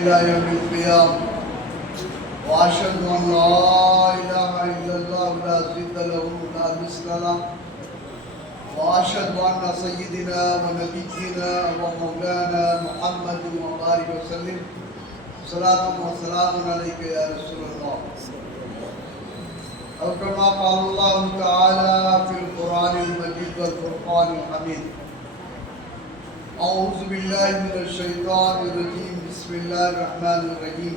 إلى يوم القيامة وأشهد أن لا إله إلا الله لا ضد له لا مثل له وأشهد أن سيدنا ونبينا ومولانا محمد وبارك وسلم صلاة وسلام عليك يا رسول الله أو كما قال الله تعالى في القرآن المجيد والفرقان الحميد أعوذ بالله من الشيطان الرجيم بسم الله الرحمن الرحيم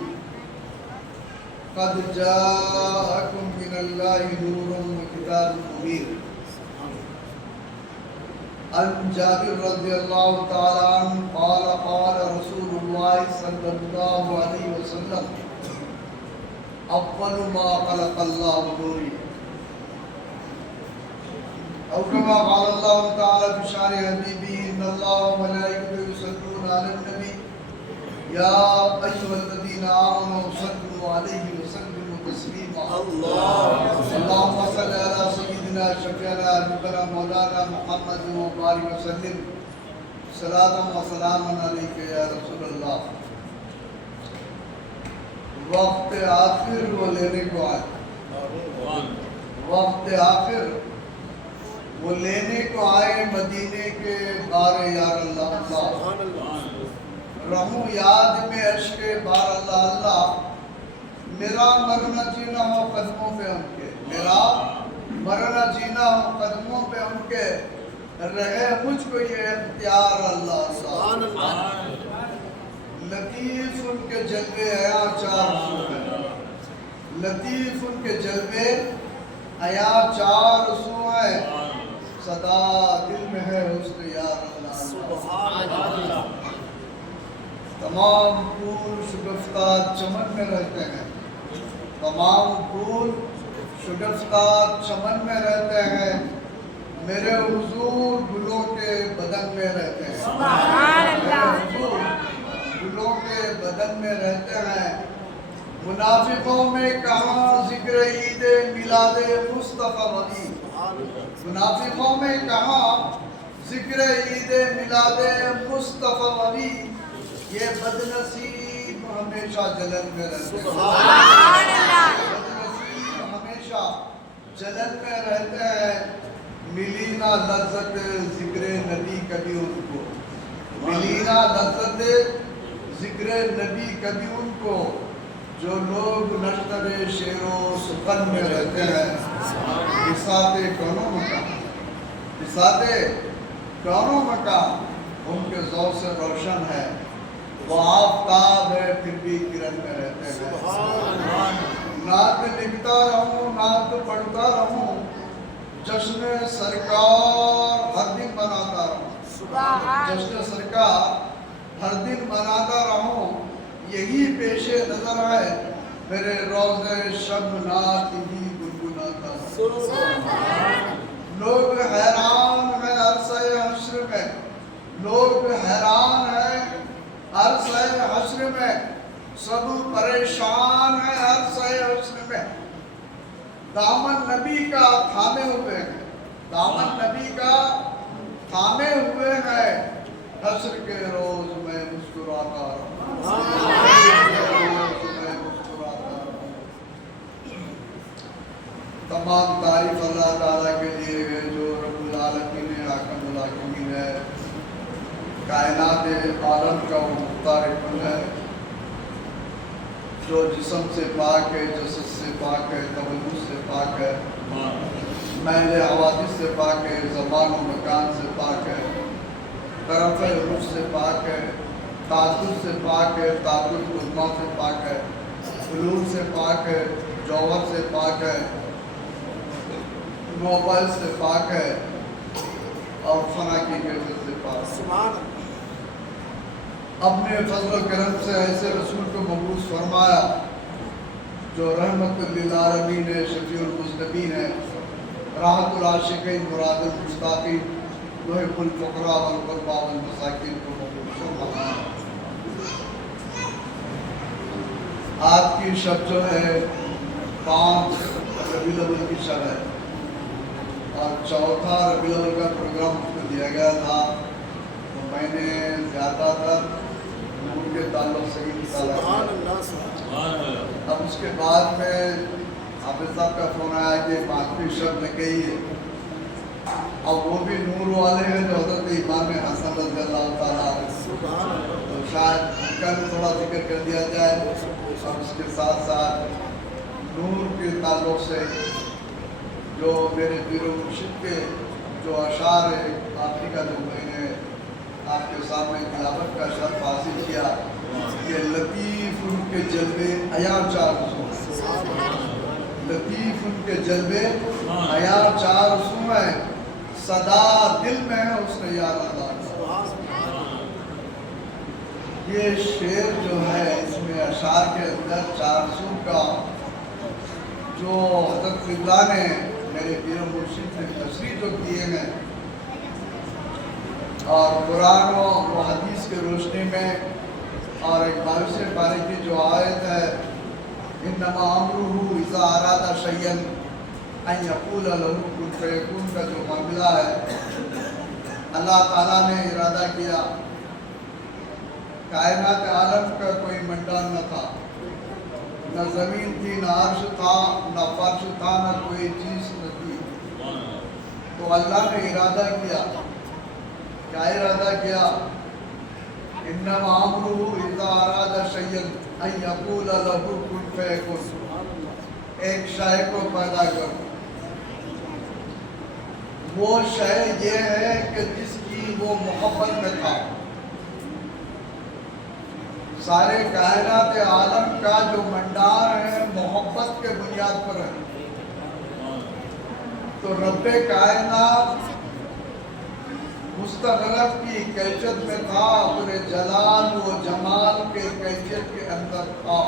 قد جاءكم من الله نور وكتاب مبين عن جابر رضي الله تعالى عنه قال قال رسول الله صلى الله عليه وسلم أول ما خلق الله نوري أو كما قال الله تعالى في شأن حبيبه إن الله وملائكته يصلون على النبي يا أيها الذين آمنوا صلوا عليه وسلموا تسليما اللهم صل على سيدنا شفيعنا حبيبنا مولانا محمد وبارك وسلم صلاة وسلاما عليك يا رسول الله. وقت آخر وہ لینے کو آئے، وقت آخر وہ لینے کو آئے مدینے کے بار یار اللہ اللہ رہوں یاد میں عشق بار اللہ اللہ میرا مرنا جینا ہو قدموں پہ ان کے، میرا مرنا جینا ہو قدموں پہ ان کے، رہے مجھ کو یہ اختیار اللہ اللہ. لطیف ان کے جلوے حیا چار سو ہیں، لطیف ان کے جلوے حیا چار سو ہیں، صدا دل میں ہے حسن یار اللہ. تمام پھول شگفتہ چمن میں رہتے ہیں، تمام پھول شگفتہ چمن میں رہتے ہیں، میرے حضور گلوں کے بدن میں رہتے ہیں، میرے حضور گلوں کے بدن میں رہتے ہیں. منافقوں میں کہاں ذکر عید میلاد مصطفیٰ ولی، منافقوں میں کہاں ذکر عید میلاد مصطفیٰ ولی، یہ بدنصیب ہمیشہ جلن میں رہتے ہیں، بدنصیب ہمیشہ جلن میں رہتے ہیں. ملی نہ لذت ذکر نبی کبھی ان کو، ملی نہ لذت ذکر نبی کبھی ان کو، جو لوگ نشتر شعر و سخن میں رہتے ہیں. بساط کونوں مکان، بساط کونوں مکان ان کے ذوق سے روشن ہے، وہ آفتاب ہے پھر بھی کرن میں رہتے ہیں. نعت لکھتا رہوں نعت پڑھتا رہوں، جشن سرکار ہر دن مناتا رہوں، جشن سرکار ہر دن مناتا رہوں، یہی پیش نظر ہے میرے روزے شب نعت ہی گنگناتا ہوں. لوگ حیران ہیں عرصہ حشر میں، لوگ حیران ہیں عرصہ حشر میں، سب پریشان ہیں عرصہ حشر میں. دامن نبی کا تھامے ہوئے ہیں، دامن نبی کا تھامے ہوئے ہیں، حشر کے روز میں مسکراتا رہوں، حشر کے روز میں مسکراتا رہوں. تمام تعریف اللہ تعالیٰ کے لیے ہے جو رب العالمین ہے، حاکم الحاکمین ہے، کائنات عالم کا وہ مختار کل ہے، جو جسم سے پاک ہے، جسد سے پاک ہے، توجہ سے پاک ہے، میل حوادث سے پاک ہے، زمان و مکان سے پاک ہے، طرف روح سے پاک ہے، تعدد سے پاک ہے، تعدد عظما سے پاک ہے، حلول سے پاک ہے، جوہر سے پاک ہے، موبائل سے پاک ہے، اور فنا کی کیفیت سے پاک ہے. اپنے فضل و کرم سے ایسے رسول کو مبعوث فرمایا جو رحمت للعالمین ہے، شفیع المذنبین ہے، راحت العاشقین، مراد المشتاقین، محب الفقراء والغرباء والمساکین کو مبعوث فرمایا. آج کی شب جو ہے 5 ربیع الاول کی شب ہے، اور چوتھا ربیع الاول کا پروگرام اس کو دیا گیا تھا. تو میں نے زیادہ تر کے تعلق سے ہی نکالا سبحان گیا۔ اللہ اب اس کے بعد میں حافظ صاحب کا فون آیا کہ پانچویں شب میں گئی ہے، اب وہ بھی نور والے ہیں جو حضرت امام حسن رضی اللہ تعالیٰ عنہ، سبحان اللہ تو شاید ان کا بھی تھوڑا ذکر کر دیا جائے، اور اس کے ساتھ ساتھ نور کے تعلق سے جو میرے پیر و مرشد کے جو اشعار ہے آخری کا جو میں نے آپ کے سامنے تلاوت کا شرف حاصل کیا کہ لطیف ان کے جلوے عیاں چار سو، لطیف ان کے جلوے عیاں چار سو ہے، صدا دل میں ہے اس نے یار اللہ کا۔ یہ شعر جو ہے اس میں اشعار کے اندر 400 کا جو حضرت قبلہ نے میرے پیر و مرشد نے تشریح جو کیے ہیں، اور قرآن و حدیث کے روشنی میں، اور ایک 22 پارے کی جو آیت ہے انما امرہ اذا اراد شیئا ان یقول له کن فیکون کا جو معاملہ ہے، اللہ تعالیٰ نے ارادہ کیا، کائنات عالم کا کوئی منڈان نہ تھا، نہ زمین تھی، نہ عرش تھا، نہ فرش تھا، نہ کوئی چیز نہ تھی، تو اللہ نے ارادہ کیا، کیا ارادہ کیا؟ انما امرہ اذا اراد شیئا ان یقول له کن فیکون، ایک شے کو پیدا کرو، وہ شے یہ ہے کہ جس کی وہ محبت میں تھا، سارے کائنات عالم کا جو منڈار ہے محبت کے بنیاد پر ہے، تو رب کائنات مستغرق کی کیفیت میں تھا، اپنے جلال و جمال کے کیفیت کے اندر تھا،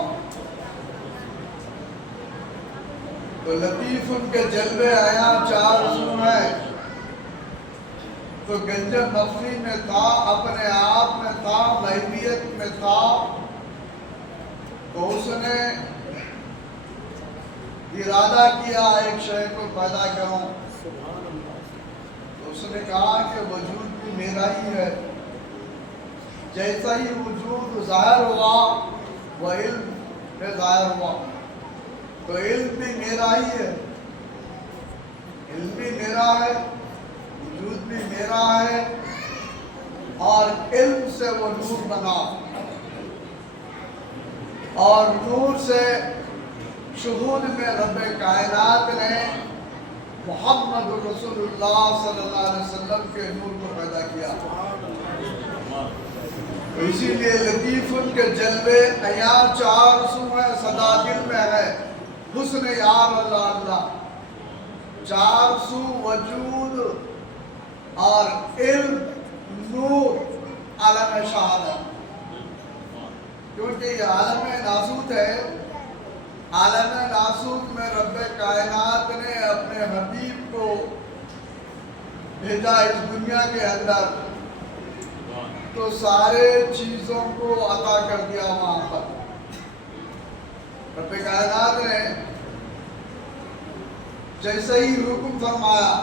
تو لطیف ان کے جلوے عیاں چار سو ہے، تو گنج مخفی میں تھا، اپنے آپ میں تھا، غیبیت میں تھا، تو اس نے ارادہ کیا ایک شے کو پیدا کروں، تو اس نے کہا کہ وجود بھی میرا ہی ہے، جیسا ہی وجود ظاہر ہوا وہ علم میں ظاہر ہوا، تو علم بھی میرا ہی ہے، علم بھی میرا ہے، وجود بھی میرا ہے، اور علم سے وہ نور بنا، اور نور سے شہود میں رب کائنات نے محمد رسول اللہ صلی اللہ علیہ وسلم کے نور کو پیدا کیا، تو اسی لیے لطیف ان کے جلوے عیاں چار سو ہے، صدا دل میں ہے، حسن یار اللہ اللہ، 400 وجود اور علم نور عالم شہادت، کیونکہ یہ عالم ناسوت ہے، عالم ناسوت میں رب کائنات نے اپنے حبیب کو بھیجا اس دنیا کے اندر، تو سارے چیزوں کو عطا کر دیا وہاں پر، رب کائنات نے جیسے ہی حکم فرمایا،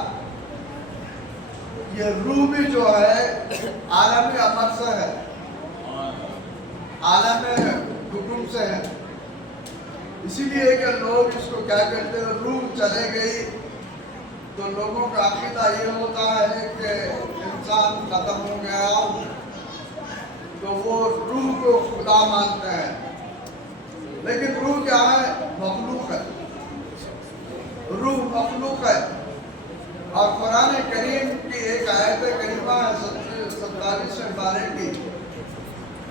یہ روح بھی جو ہے عالم امر سے ہے، عالم حکم سے ہے، اسی لیے کہ لوگ اس کو کیا کہتے ہیں، روح چلے گئی، تو لوگوں کا عقیدہ یہ ہوتا ہے کہ انسان ختم ہو گیا، تو وہ روح کو خدا مانتے ہیں، لیکن روح کیا ہے؟ مخلوق ہے، روح مخلوق ہے، اور قرآن کریم کی ایک آیت کریمہ ہے 47 پارے کی،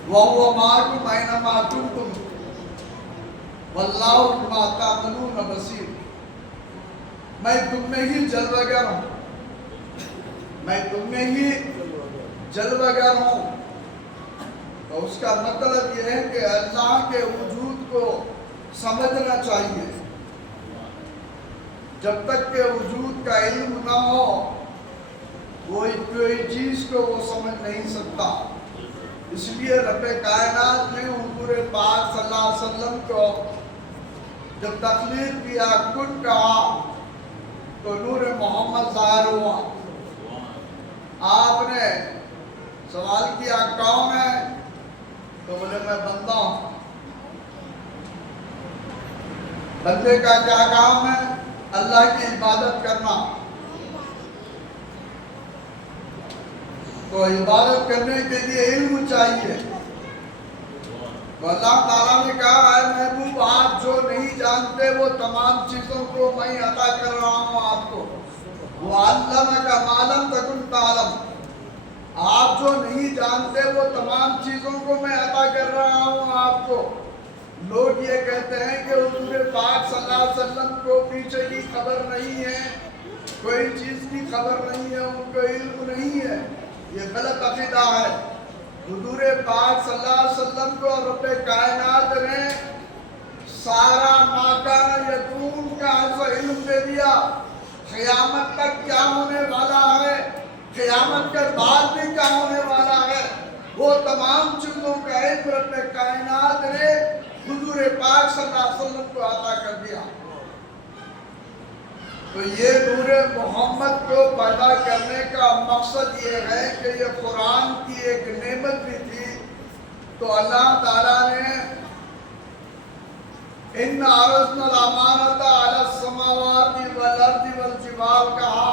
وَهُوَ مَعَكُمْ أَيْنَمَا كُنتُمْ وَاللَّهُ بِمَا تَعْمَلُونَ بَصِيرٌ، میں تم میں ہی جلوہ گر ہوں، میں تم میں ہی جلوہ گر ہوں، تو اس کا مطلب یہ ہے کہ اللہ کے وجود کو سمجھنا چاہیے، جب تک کہ وجود کا علم نہ ہو کوئی چیز کو وہ سمجھ نہیں سکتا، اس لیے رب کائنات نے حضور پاک صلی اللہ علیہ وسلم کو جب تخلیق کیا، کن کہا، تو نور محمد ظاہر ہوا، آپ نے سوال کیا کون ہے؟ تو بولے میں بندہ ہوں. بندے کا کیا کام ہے؟ اللہ کی عبادت کرنا. تو عبادت کرنے کے لیے علم چاہیے. تو اللہ تعالیٰ نے کہا اے محبوب آپ جو نہیں جانتے وہ تمام چیزوں کو میں عطا کر رہا ہوں آپ کو. وَعَلَّمَكَ مَا لَمْ تَكُنْ تَعْلَمُ. آپ جو نہیں جانتے وہ تمام چیزوں کو میں عطا کر رہا ہوں آپ کو. لوگ یہ کہتے ہیں کہ حضور پاک صلی اللہ علیہ وسلم کو پیچھے کی خبر نہیں ہے, کوئی چیز کی خبر نہیں ہے, ان کو علم نہیں ہے. یہ غلط عقیدہ ہے. حضور پاک صلی اللہ علیہ وسلم کو رب کائنات نے سارا ما کان یکون کا ایسا علم دے دیا. قیامت تک کیا ہونے والا ہے, قیامت کے بعد بھی کیا ہونے والا ہے, وہ تمام چیزوں کا علم رب کائنات نے حضور پاک صلی اللہ علیہ وسلم کو عطا کر دیا. تو یہ نور محمد کو پیدا کرنے کا مقصد یہ ہے کہ یہ قرآن کی ایک نعمت بھی تھی. تو اللہ تعالیٰ نے ان عرضنا الامانۃ علی السماوات والارض والجبال کہا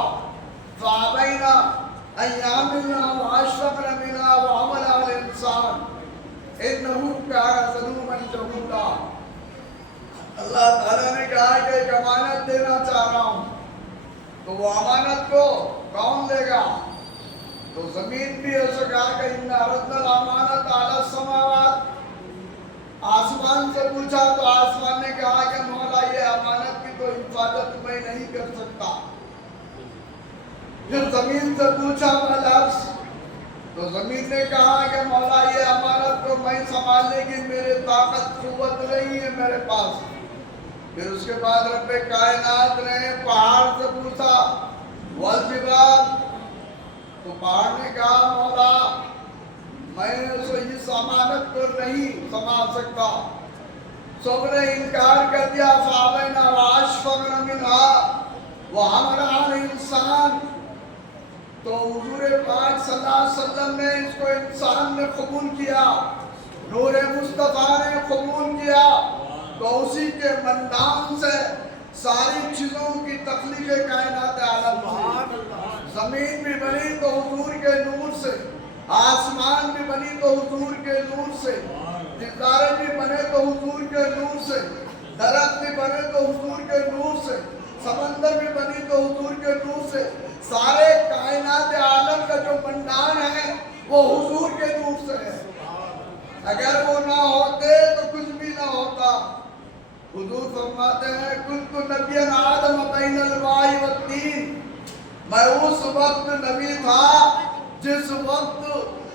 فابین ان یحملنها واشفقن منها وحملها الانسان انه کان ظلوما جہولا. اللہ تعالیٰ نے کہا کہ ایک امانت دینا چاہ رہا ہوں. تو وہ امانت کو کون لے گا؟ تو زمین بھی ایسا کہا کہ ان عرضنا الامانۃ علی السماوات. آسمان سے پوچھا تو آسمان نے کہا کہ مولا یہ امانت کی تو حفاظت میں نہیں کر سکتا. پھر زمین سے پوچھا بالعکس تو زمین نے کہا کہ مولا یہ امانت کو میں سنبھالنے کی میرے طاقت قوت نہیں ہے میرے پاس. پھر اس کے بعد رب کائنات نے پہاڑ سے پوچھا والجبال. تو پہاڑ نے کہا مولا میں اس امانت کو نہیں سنبھال سکتا. سب نے انکار کر دیا. فابینا واشفقن منها وحملها الانسان. تو حضور پاک صلی اللہ علیہ وسلم نے اس کو انسان نے قبول کیا, نور مصطفیٰ نے قبول کیا. تو اسی کے مندان سے ساری چیزوں کی تخلیق کائنات عالم ہوئی. زمین بھی بنی تو حضور کے نور سے, آسمان بھی بنی تو حضور کے نور سے, ستارے بھی بنے تو حضور کے نور سے, درخت بھی بنے تو حضور کے نور سے, سمندر بھی بنی تو حضور کے نور سے. سارے کائنات عالم کا جو مندان ہے وہ حضور کے نور سے ہے. اگر وہ نہ ہوتے تو کچھ بھی نہ ہوتا. حضور فرماتے ہیں کنت نبیا آدم بین الماء والطین. میں اس وقت نبی تھا جس وقت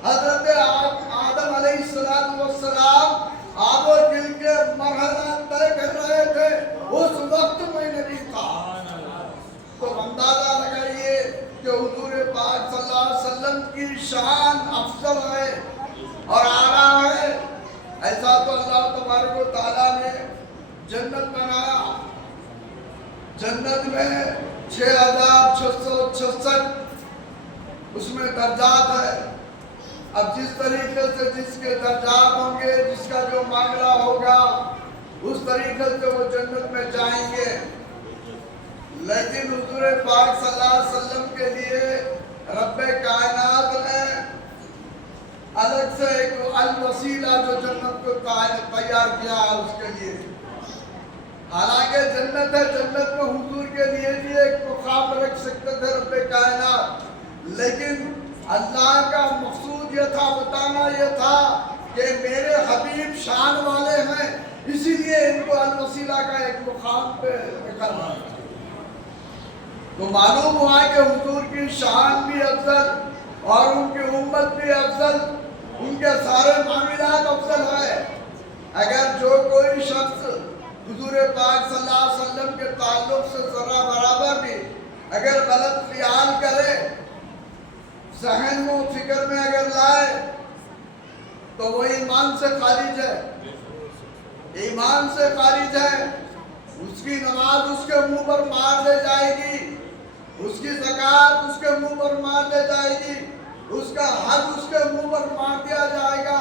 حضرت آدم علیہ السلام آب و گل کے مرحلہ طے کر رہے تھے, اس وقت میں نبی تھا. تو اندازہ لگائیے کہ حضور پاک صلی اللہ علیہ وسلم کی شان افضل ہے اور اعلیٰ ہے. ایسا تو اللہ تبارک و تعالیٰ نے جنت بنایا. جنت میں 6666 اس میں درجات ہے. اب جس طریقے سے جس کے درجات ہوں گے, جس کا جو معاملہ ہوگا اس طریقے سے وہ جنت میں جائیں گے. لیکن حضور پاک صلی اللہ علیہ وسلم کے لیے رب کائنات نے الگ سے ایک الوسیلہ جو جنت کو تیار کیا ہے اس کے لیے. حالانکہ جنت ہے, جنت میں حضور کے لیے بھی ایک مقام رکھ سکتے تھے رب کائنات, لیکن اللہ کا مقصود یہ تھا, بتانا یہ تھا کہ میرے حبیب شان والے ہیں, اسی لیے ان کو الوسیلہ کا ایک مقام پہ رکھا. تو معلوم ہوا کہ حضور کی شان بھی افضل اور ان کی امت بھی افضل, ان کے سارے معاملات افضل ہے. اگر جو کوئی شخص حضور پاک صلی اللہ علیہ وسلم کے تعلق سے ذرہ برابر بھی اگر غلط خیال کرے, ذہن و فکر میں اگر لائے, تو وہ ایمان سے خارج ہے. ایمان سے خارج ہے. اس کی نماز اس کے منہ پر مار دے جائے گی, اس کی زکوٰۃ اس کے منہ پر مار دے جائے گی, اس کا حج اس کے منہ پر مار دیا جائے گا.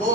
2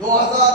2000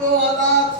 2000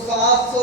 700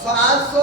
700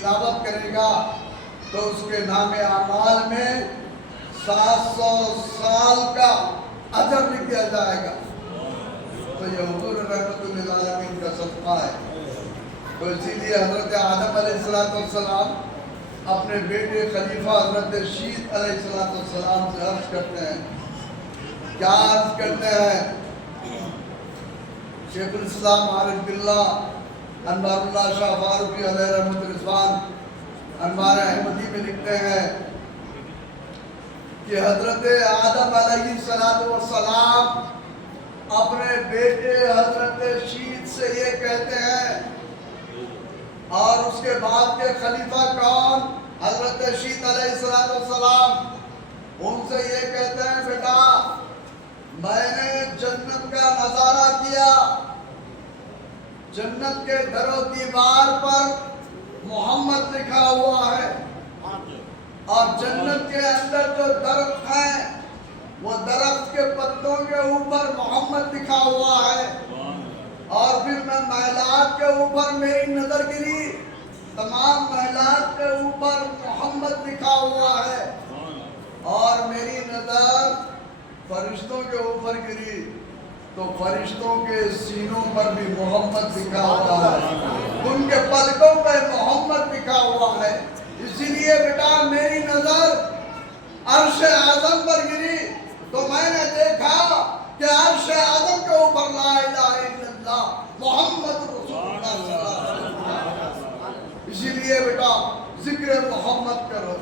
تلاوت کرے گا تو اس کے نام اعمال میں 700 سال کا اجر لکھ دیا جائے گا. تو یہ حضور رحمت للعالمین کا صدقہ ہے. تو اسی لیے حضرت آدم علیہ السلام اپنے بیٹے خلیفہ حضرت شیث علیہ السلام سے عرض کرتے ہیں. کیا عرض کرتے ہیں؟ شیخ الاسلام عارف باللہ انوار اللہ شاہ فاروقی علیہ رحمت رضوان انوار احمدی میں لکھتے ہیں کہ حضرت آدم علیہ السلام اپنے بیٹے حضرت شیث سے یہ کہتے ہیں، اور اس کے بعد کے خلیفہ کون؟ حضرت شیث علیہ السلام. ان سے یہ کہتے ہیں بیٹا میں نے جنت کا نظارہ کیا، جنت کے در و دیوار پر محمد لکھا ہوا ہے، اور جنت کے اندر جو درخت ہیں وہ درخت کے پتوں کے اوپر محمد لکھا ہوا ہے. اور پھر میں محلات کے اوپر میری نظر گری، تمام محلات کے اوپر محمد لکھا ہوا ہے، اور میری نظر فرشتوں کے اوپر گری تو فرشتوں کے سینوں پر بھی محمد لکھا ہوا ہے، ان کے پلکوں پہ محمد لکھا ہوا ہے. اسی لیے بیٹا میری نظر عرش اعظم پر گری تو میں نے دیکھا کہ عرش اعظم کے اوپر لا الہ الا اللہ محمد رسول اللہ صلی اللہ علیہ وسلم. اسی لیے بیٹا ذکر محمد کرو.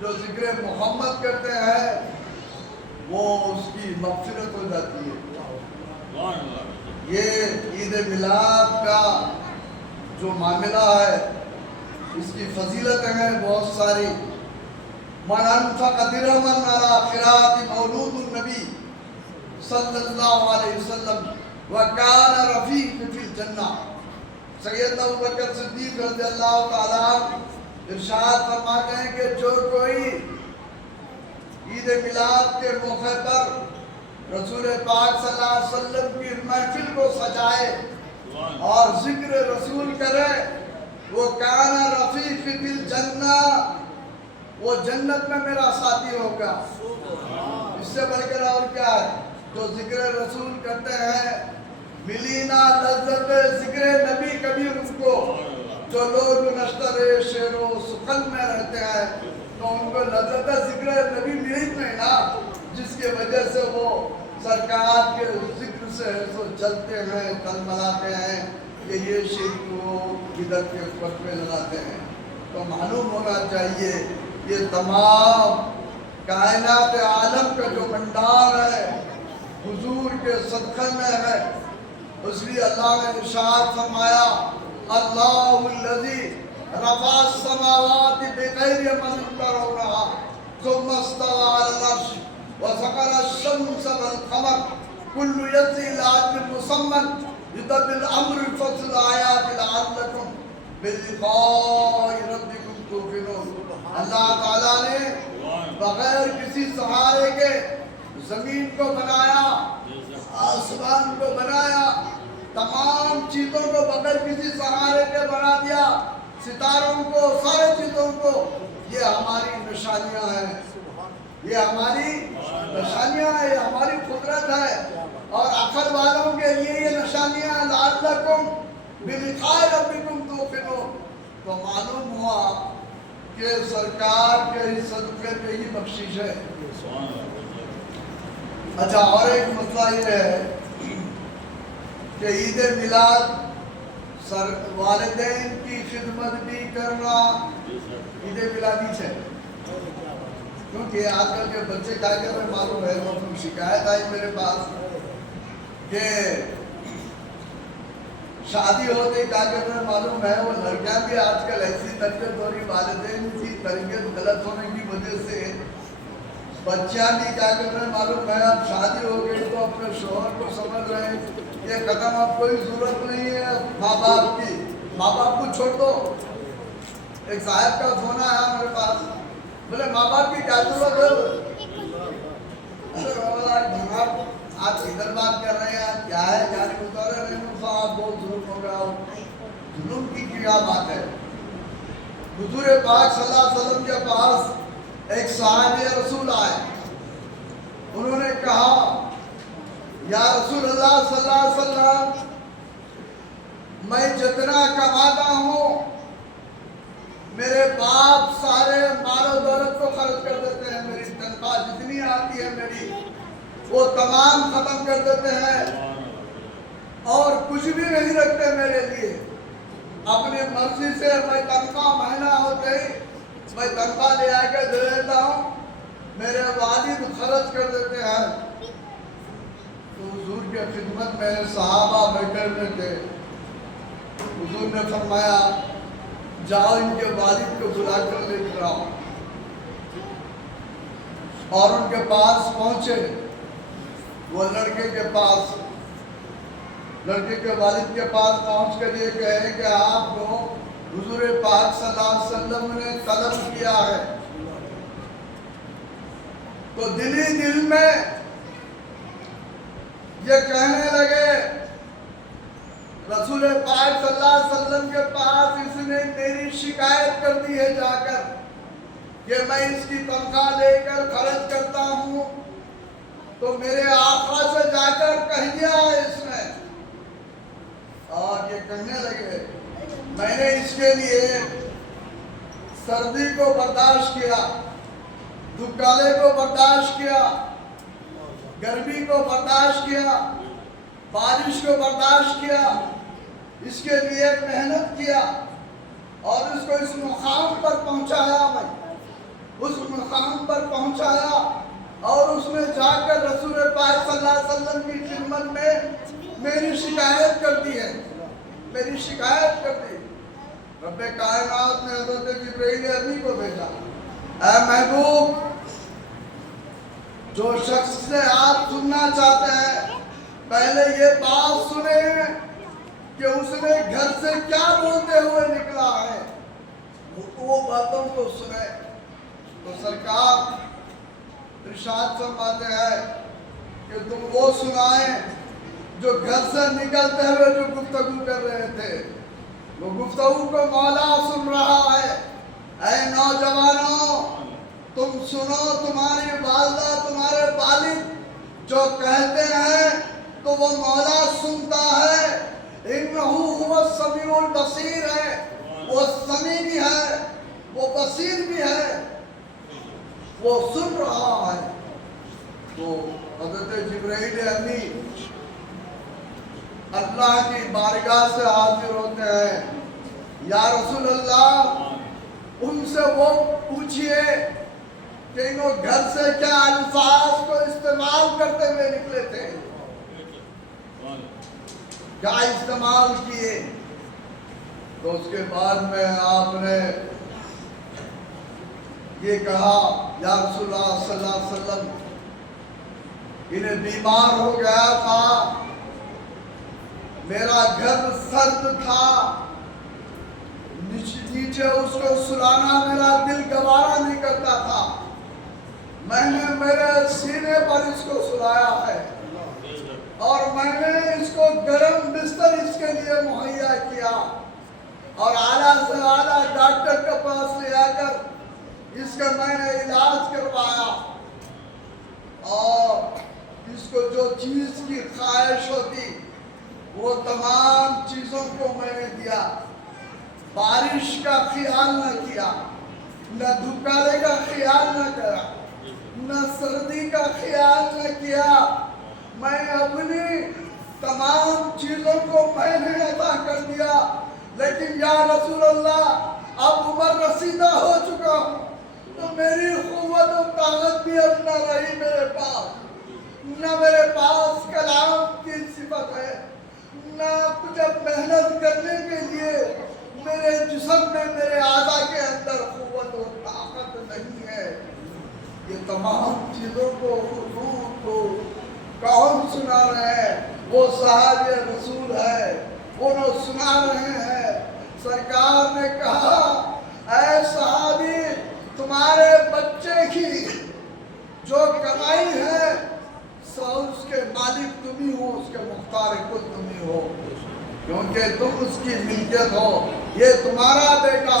جو ذکر محمد کرتے ہیں وہ اس کی مغفرت ہو جاتی ہے. یہ عید میلاد کا جو معاملہ ہے اس کی فضیلتیں ہیں بہت ساری. من انفق درہما علی قراءۃ مولود النبی صلی اللہ علیہ وسلم وکان رفیق فی الجنہ. سیدنا ابوبکر صدیق رضی اللہ تعالیٰ ارشاد فرماتے ہیں کہ جو کوئی عید میلاد کے موقع پر رسول پاک صلی اللہ علیہ وسلم کی محفل کو سجائے اور ذکر رسول کرے وہ کان رفیق فی الجنہ، وہ جنت میں میرا ساتھی ہوگا. اس سے بڑھ کر اور کیا ہے؟ جو ذکر رسول کرتے ہیں ملی نہ لذت ذکر نبی کبھی ان کو. جو لوگ نشتر شعر و سخن میں رہتے ہیں تو ان کو لذت ذکر نبی ملی نہیں نا، جس کی وجہ سے وہ سرکار کے ذکر سے سو چلتے ہیں، تلملاتے ہیں کہ یہ شیر کو ادھر کے وقت میں لگاتے ہیں. تو معلوم ہونا چاہیے یہ تمام کائنات عالم کا جو بھنڈار ہے حضور کے صدقے میں ہے. اس لیے اللہ نے ارشاد فرمایا اللہ الذی رفع السماوات بغیر من ترونها ثم استوى على العرش وسخر الشمس والقمر كل يجري لأجل مسمى يدبر الأمر يفصل الآيات لعلكم بلقاء ربكم توقنون. اللہ تعالیٰ نے بغیر کسی سہارے کے زمین کو بنایا، آسمان کو بنایا، تمام چیزوں کو بغیر کسی سہارے کے بنا دیا، ستاروں کو، سارے چیزوں کو. یہ ہماری نشانیاں ہیں، یہ ہماری نشانیاں ہیں، یہ ہماری قدرت ہے. اور عقل والوں کے لیے یہ نشانیاں لعلکم بلقاء ربکم توقنون. تو معلوم ہوا کہ سرکار کے ہی صدقے پہ ہی بخشش ہے. اچھا اور ایک مسئلہ یہ ہے کہ عید میلاد والدین کی خدمت بھی کرنا عید میلادی سے، کیونکہ آج کل کے بچے کیا کر رہے معلوم ہے. وہ شکایت آئی میرے پاس کہ شادی ہوتے کیا کر رہے معلوم ہے، وہ لڑکیاں بھی آج کل ایسی تربیت ہو رہی، والدین کی تربیت غلط ہونے کی وجہ سے بچیاں بھی کیا کر رہے معلوم ہے. اب شادی ہو گئی تو اپنے شوہر کو سمجھ رہے ہیں یہ قدم اب کوئی ضرورت نہیں ہے ماں باپ کی، ماں باپ کو چھوڑ دو. ایک صاحب کا فون آیا میرے پاس، بولے ماں باپ کی کیا ضرورت ہے؟ آپ ادھر بات کر رہے ہیں، کیا ہے کیا نہیں بتا رہے ہیں صاحب، بہت ظلم ہو گیا. ظلم کی کیا بات ہے؟ حضور پاک صلی اللہ علیہ وسلم کے پاس ایک صحابی رسول آئے. انہوں نے کہا یا رسول اللہ صلی اللہ علیہ وسلم میں جتنا کماتا ہوں میرے باپ سارے مال و دولت کو خرچ کر دیتے ہیں. میری تنخواہ جتنی آتی ہے میری وہ تمام ختم کر دیتے ہیں اور کچھ بھی نہیں رکھتے میرے لیے. اپنی مرضی سے میں تنخواہ مہینہ ہوتے ہی میں تنخواہ لے آ کے دے دیتا ہوں. میرے والد خرچ کر دیتے ہیں. تو حضور کے خدمت میں صحابہ بیٹھے ہوئے تھے. حضور نے فرمایا جاؤ ان کے والد کو بلا کر لے کر آؤ. اور ان کے پاس پہنچے. وہ لڑکے کے پاس لڑکے کے والد کے پاس پہنچ کر یہ کہے کہ آپ کو حضور پاک صلی اللہ علیہ وسلم نے طلب کیا ہے. تو دل میں یہ کہنے لگے رسول پاک صلی اللہ علیہ وسلم کے پاس اس نے میری شکایت کر دی ہے جا کر کہ میں اس کی تنخواہ لے کر خرچ کرتا ہوں. تو میرے آقا سے جا کر کہہ دیا ہے اس نے. اور یہ کہنے لگے میں نے اس کے لیے سردی کو برداشت کیا, دھوکالے کو برداشت کیا, گرمی کو برداشت کیا, بارش کو برداشت کیا, اس کے لیے محنت کیا اور اس کو اس مقام پر پہنچایا. میں اس مقام پر پہنچایا اور اس نے جا کر رسول پاک صلی اللہ علیہ وسلم کی خدمت میں میری شکایت کر دی ہے. میری شکایت کر دی. رب کائنات نے حضرت جبرائیل امین کو بھیجا. اے محبوب جو شخص سے آپ سننا چاہتے ہیں پہلے یہ بات سنیں کہ اس نے گھر سے کیا بولتے ہوئے نکلا ہے. وہ باتوں کو سنیں. تو سرکار ارشاد فرماتے ہیں کہ تم وہ سنائیں جو گھر سے نکلتے ہوئے جو گفتگو کر رہے تھے. وہ گفتگو کو مولا سن رہا ہے. اے نوجوانوں تم سنو, تمہاری والدہ تمہارے والد جو کہتے ہیں تو وہ مولا سنتا ہے. انہو هو السمیع البصیر ہے. وہ سمیع بھی ہے, وہ بصیر بھی ہے, وہ سن رہا ہے. تو حضرت جبرائیل امین اللہ کی بارگاہ سے حاضر ہوتے ہیں. یا رسول اللہ ان سے وہ پوچھئے کہ انہوں گھر سے کیا الفاظ کو استعمال کرتے ہوئے نکلے تھے, کیا استعمال کیے. تو اس کے بعد میں آپ نے یہ کہا یا رسول اللہ صلی اللہ علیہ وسلم انہیں بیمار ہو گیا تھا, میرا گھر سرد تھا, نیچے اس کو سلانا میرا دل گوارا نہیں کرتا تھا. میں نے میرے سینے پر اس کو سلایا ہے اور میں نے اس کو گرم بستر اس کے لیے مہیا کیا اور اعلیٰ سے اعلیٰ ڈاکٹر کے پاس لے آ کر اس کا میں نے علاج کروایا اور اس کو جو چیز کی خواہش ہوتی وہ تمام چیزوں کو میں نے دیا. بارش کا خیال نہ کیا, نہ دھوکالے کا خیال نہ کرا, نہ سردی کا خیال نہ کیا. میں اپنی تمام چیزوں کو میں نے عطا کر دیا. لیکن یا رسول اللہ اب عمر رسیدہ ہو چکا ہوں تو میری قوت و طاقت بھی اب نہ رہی میرے پاس. نہ میرے پاس کلام کی صفت ہے, نہ کچھ محنت کرنے کے لیے میرے جسم میں میرے اعضاء کے اندر قوت و طاقت نہیں ہے. یہ تمام چیزوں کو حضور کو کون سنا رہے ہیں؟ وہ صحابہ رسول ہے, انہوں سنا رہے ہیں. سرکار نے کہا اے صحابی تمہارے بچے کی جو کمائی ہے اس کے مالک تم ہی ہو, اس کے مختار کل تم ہی ہو, کیونکہ تم اس کی ملکیت ہو. یہ تمہارا بیٹا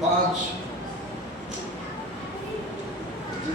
5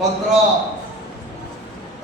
15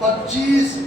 25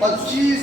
25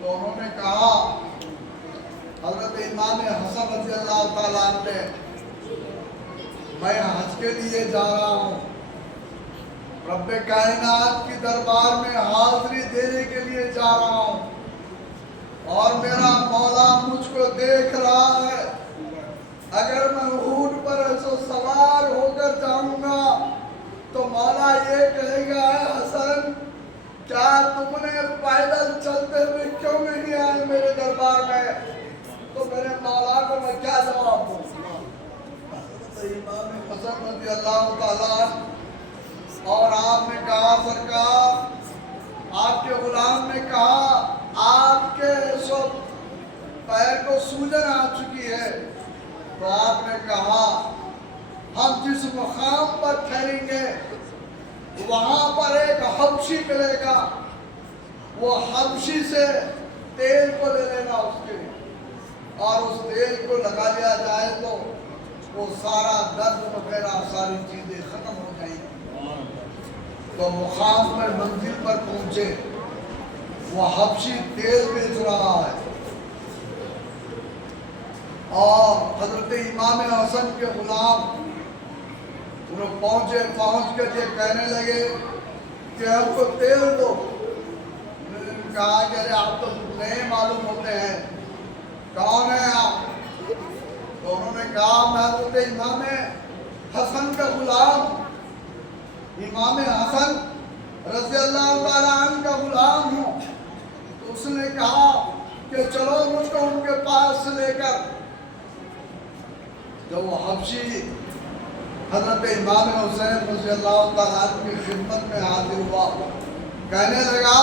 تو انہوں نے کہا حضرت امام حسن رضی اللہ تعالیٰ عنہ نے میں حج کے لیے جا رہا ہوں رب کائنات کی دربار میں حاضری دینے کے لیے جا رہا ہوں اور میرا مولا مجھ کو دیکھ رہا ہے اگر میں اونٹ پر ایسے سوار ہو کر جاؤں گا تو مولا یہ کہے گا اے حسن کیا تم نے پیدل چلتے ہوئے کیوں نہیں آئے میرے دربار میں تو میرے مولا کو میں کیا جواب دوں امام حسن رضی اللہ تعالیٰ اور آپ نے کہا سرکار آپ کے غلام نے کہا آپ کے سب پیر کو سوجن آ چکی ہے تو آپ نے کہا ہم جس مقام پر ٹھہریں گے وہاں پر ایک حبشی ملے گا وہ حبشی سے تیل کو لے لینا اس کے اور اس تیل کو لگا لیا جائے تو وہ سارا درد وغیرہ ساری چیزیں ختم ہو جائیں گی تو مقام پر منزل پر پہنچے وہ حبشی تیل بیچ رہا ہے اور حضرت امام حسن کے غلام انہوں پہنچ کر یہ کہنے لگے کہ ہم کو تیل دو انہوں نے کہا کہ ارے آپ تو نئے معلوم ہوتے ہیں کون ہیں آپ تو انہوں نے کہا میں حضرت امام حسن کا غلام امام حسن رضی اللہ تعالیٰ عنہ کا غلام ہوں تو اس نے کہا کہ چلو مجھ کو ان کے پاس لے کر جب وہ حبشی حضرت امام حسین رضی اللہ تعالیٰ عنہ کی خدمت میں حاضر ہوا کہنے لگا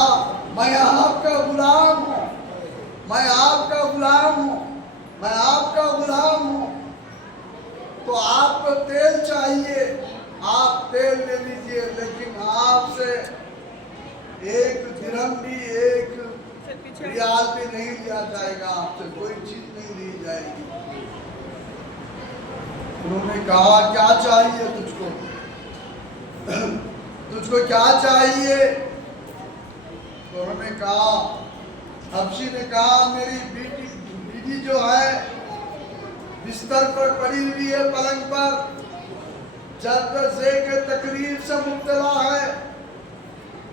میں آپ کا غلام ہوں میں آپ کا غلام ہوں میں آپ کا غلام ہوں تو آپ کو تیل چاہیے آپ تیل لے لیجئے لیکن آپ سے ایک درہم بھی ایک ریال بھی نہیں لیا جائے گا آپ سے کوئی چیز نہیں لی جائے گی انہوں نے کہا کیا چاہیے تجھ کو کیا چاہیے تو انہوں نے کہا حبشی نے کہا میری بیٹی جو ہے بستر پر پڑی ہوئی ہے پلنگ پر جلد کے تکلیف سے مبتلا ہے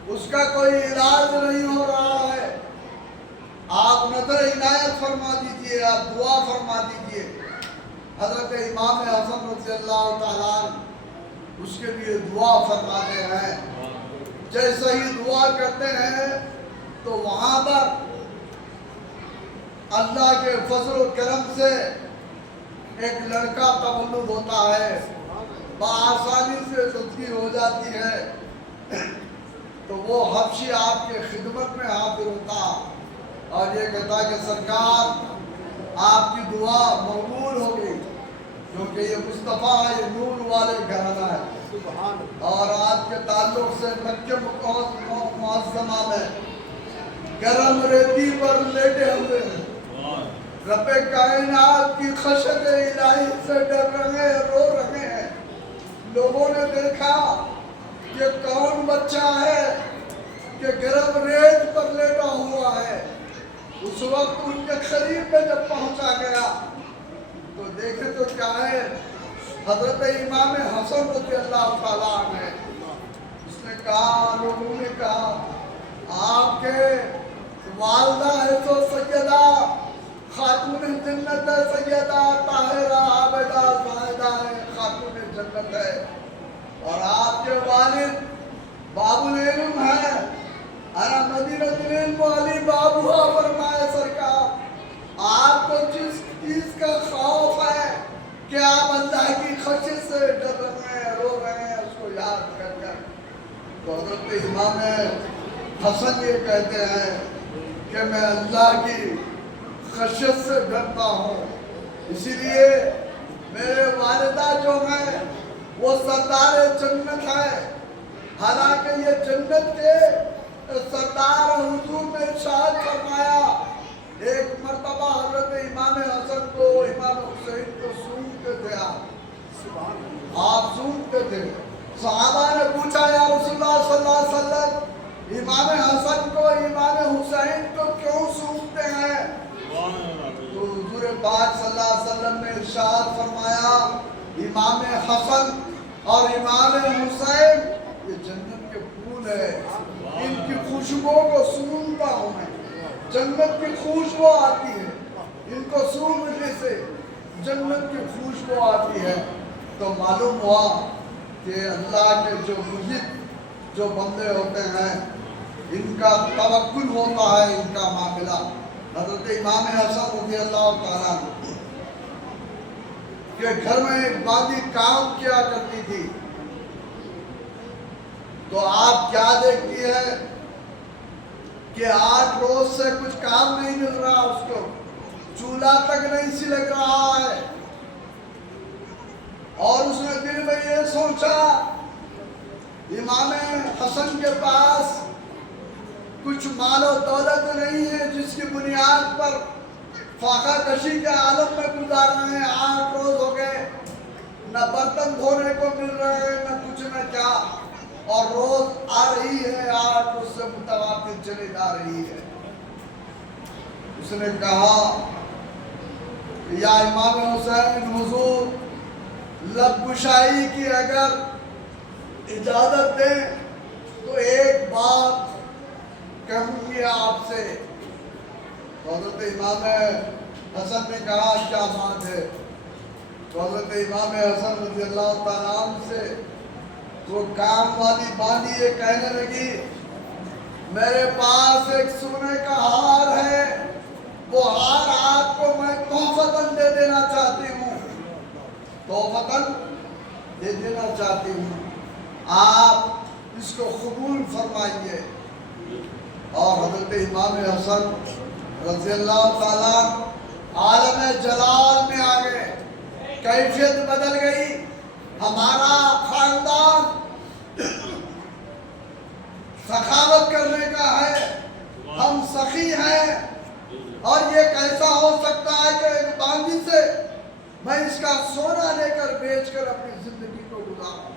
اس کا کوئی علاج نہیں ہو رہا ہے آپ نظر عنایت فرما دیجئے آپ دعا فرما دیجئے حضرت امام حسن رضی اللہ تعالیٰ اس کے لیے دعا فرماتے ہیں جیسے ہی دعا کرتے ہیں تو وہاں پر اللہ کے فضل و کرم سے ایک لڑکا تولد ہوتا ہے بآسانی سے زندگی ہو جاتی ہے تو وہ حبشی آپ کے خدمت میں حاضر ہوتا اور یہ کہتا کہ سرکار آپ کی دعا مقبول ہو گئی کیونکہ یہ مصطفیٰ یہ نور والے گھرانہ ہے اور آپ کے تعلق سے مکہ معظمہ میں گرم ریتی پر لیٹے ہوئے ہیں رب کائنات کی خشیت الہی سے ڈر رہے ہیں رو رہے ہیں لوگوں نے دیکھا کہ کون بچہ ہے کہ گرم ریت پر لیٹا ہوا ہے اس وقت ان کے قریب میں جب پہنچا گیا تو دیکھے تو کیا ہے حضرت امام حسن رضی اللہ تعالیٰ عنہ اس نے کہا لوگوں نے کہا آپ کے والدہ ہے تو سیدہ خاتون جنت ہے سیدہ طاہرہ عابدہ زاہدہ ہے خاتون جنت ہے اور آپ کے والد باب العلم ہے انا مدینہ العلم علی بابوہا فرمائے سرکار آپ کو جس چیز کا خوف ہے کہ آپ اللہ کی خشیت سے ڈر رہے ہیں رو رہے ہیں اس کو یاد کر کر تو حضرت امام حسن یہ کہتے ہیں کہ میں اللہ کی خشیت سے ڈرتا ہوں اسی لیے میرے والدہ جو ہیں وہ سردار جنت ہے حالانکہ یہ جنت کے سردار حضور نے ارشاد فرمایا ایک مرتبہ حضرت امام حسن کو امام حسین کو سونگتے تھے آپ سونگتے تھے صحابہ نے پوچھا یا رسول اللہ صلی اللہ علیہ وسلم امام حسن کو امام حسین کو کیوں سونگتے پاک صلی اللہ علیہ وسلم نے ارشاد فرمایا امام حسن اور امام حسین یہ جنت کے پھول ہے، ان کی خوشبو کو سونگتا ہوں میں، جنت کی خوشبو آتی ہے، ان کو سونگنے سے جنت کی خوشبو آتی ہے۔ تو معلوم ہوا کہ اللہ کے جو محب جو بندے ہوتے ہیں ان کا توکل ہوتا ہے، ان کا معاملہ۔ حضرت امام حسن رضی اللہ تعالیٰ عنہ کہ گھر میں ایک باندھی کام کیا کرتی تھی، تو آپ کیا دیکھتی ہے کہ 8 روز سے کچھ کام نہیں مل رہا، اس کو چولہا تک نہیں سلک رہا ہے، اور اس نے دل میں یہ سوچا امام حسن کے پاس کچھ مال و دولت نہیں ہے جس کی بنیاد پر فاقہ کشی کے عالم میں گزار رہے ہیں، 8 روز ہو گئے، نہ برتن دھونے کو مل رہے ہیں، نہ کچھ نہ کیا، اور روز آ رہی ہے 8 اس سے متواتر چلی جا رہی ہے۔ اس نے کہا یا امام حسین حضور لب گشائی کی اگر اجازت دیں تو ایک بات کہوں گی آپ سے۔ حضرت امام حسن نے کہا کیا بات ہے؟ تو حضرت امام حسن رضی اللہ تعالیٰ عنہ سے وہ کام والی باندھی یہ کہنے لگی میرے پاس ایک سونے کا ہار ہے، وہ ہار آپ کو میں تحفتاً دے دینا چاہتی ہوں، تحفتاً دے دینا چاہتی ہوں، آپ اس کو قبول فرمائیے۔ اور حضرت امام حسن رضی اللہ تعالیٰ عالم جلال میں آ گئے، کیفیت بدل گئی، ہمارا خاندان سخاوت کرنے کا ہے، ہم سخی ہیں، اور یہ کیسا ہو سکتا ہے کہ ایک باندھی سے میں اس کا سونا لے کر بیچ کر اپنی زندگی کو گزاروں۔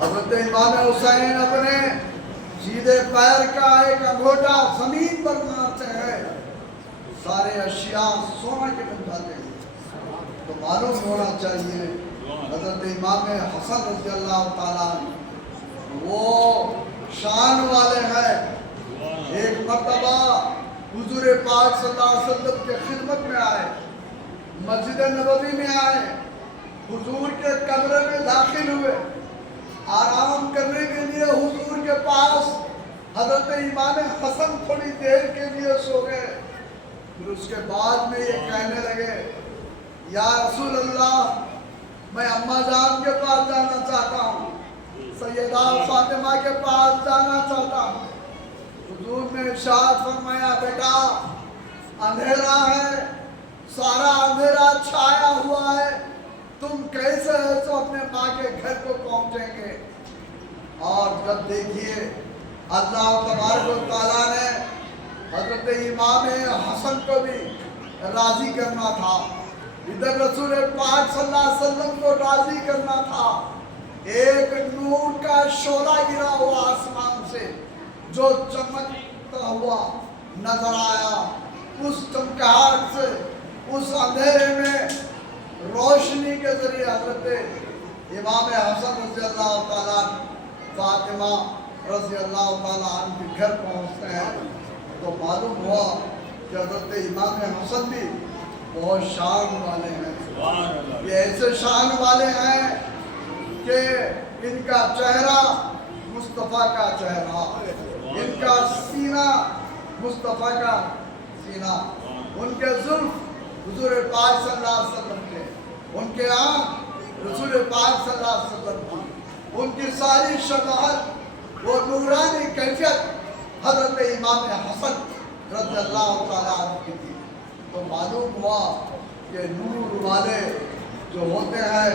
حضرت امام حسین اپنے سیدھے پیر کا ایک انگوٹا زمین پر مارتے ہیں، سارے اشیاء سونا کے بن جاتے ہیں۔ تو معلوم ہونا چاہیے حضرت امام حسن رضی اللہ تعالیٰ وہ شان والے ہیں۔ ایک مرتبہ حضور پاک صلی اللہ علیہ وسلم کے خدمت میں آئے، مسجد نبوی میں آئے، حضور کے کمرے میں داخل ہوئے، آرام کرنے کے لیے حضور کے پاس حضرت امام حسن تھوڑی دیر کے لیے سو گئے۔ پھر اس کے بعد میں یہ کہنے لگے یا رسول اللہ میں اماں جان کے پاس جانا چاہتا ہوں، سیدہ فاطمہ کے پاس جانا چاہتا ہوں۔ حضور نے ارشاد فرمایا بیٹا اندھیرا ہے، سارا اندھیرا چھایا ہوا ہے، تم کیسے ایسے اپنے ماں کے گھر کو پہنچیں گے؟ اور جب دیکھیے اللہ تبارک و تعالیٰ نے حضرت امام حسن کو بھی راضی کرنا تھا، ادھر رسول پاک صلی اللہ علیہ وسلم کو راضی کرنا تھا۔ ایک نور کا شعلہ گرا ہوا آسمان سے جو چمکتا ہوا نظر آیا، اس چمکاہٹ سے اس اندھیرے میں روشنی کے ذریعے حضرت امام حسن رضی اللہ تعالیٰ فاطمہ رضی اللہ تعالیٰ عنہ کے گھر پہنچتے ہیں۔ تو معلوم ہوا کہ حضرت امام حسن بھی بہت شان والے ہیں، یہ ایسے شان والے ہیں کہ ان کا چہرہ مصطفیٰ کا چہرہ، ان کا سینہ مصطفیٰ کا سینہ، ان کے زلف حضور پاک صلی اللہ علیہ وسلم کے، ان کے آنکھ رسول پاک صلی اللہ علیہ وسلم کی، ان کی ساری شباہت وہ نورانی کیفیت حضرت امام حسن رضی اللہ تعالیٰ عنہ کی تھی۔ تو معلوم ہوا کہ نور والے جو ہوتے ہیں